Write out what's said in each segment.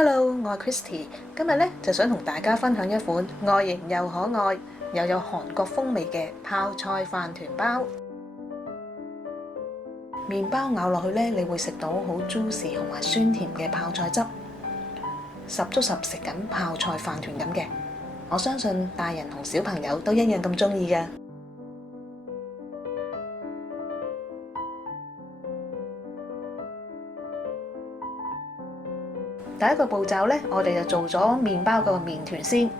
Hello，我係 Christy，今日咧就想同大家分享一款外形又可愛又有韓國風味嘅泡菜飯團包。麵包咬落去咧，你會食到好 juicy 同埋酸甜嘅泡菜汁，十足十食緊泡菜飯團咁嘅。我相信大人同小朋友都一樣咁鍾意㗎。第一個步驟咧，我哋就做咗麵包個麵團先，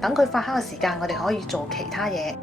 等佢發酵嘅時間，我哋可以做其他嘢。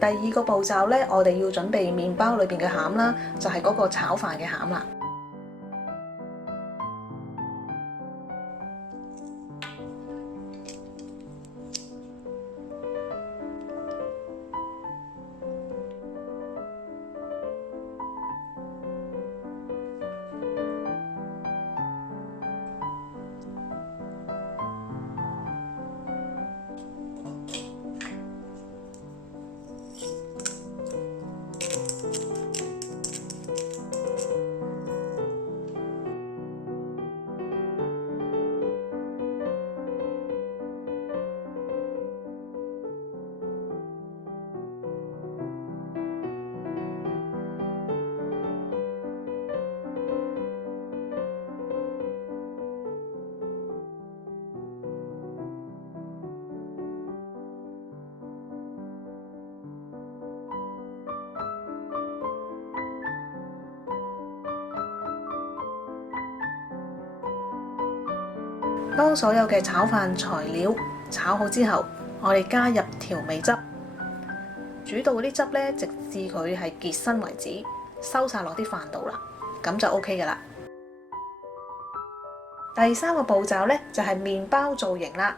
第二個步驟咧，我哋要準備麵包裏邊嘅餡啦，就係嗰個炒飯嘅餡啦。當所有嘅炒飯材料炒好之後，我哋加入調味汁，煮到嗰啲汁咧，直至佢係結身為止，收晒落啲飯度啦，咁就 OK 㗎啦。第三個步驟咧就係麵包造型啦。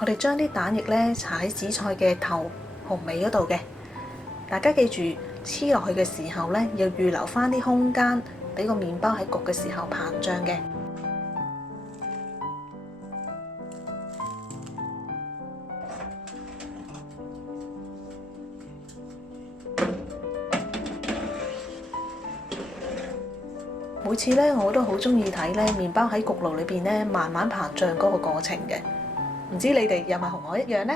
我哋將啲蛋液咧搽喺紫菜嘅頭同尾嗰度嘅。大家記住黐落去嘅時候咧，要預留返啲空間，俾個麵包喺焗嘅時候膨脹嘅。每次咧，我都好鍾意睇咧麵包喺焗爐裏邊咧慢慢膨脹嗰個過程嘅。唔知你哋有咪同我一樣呢？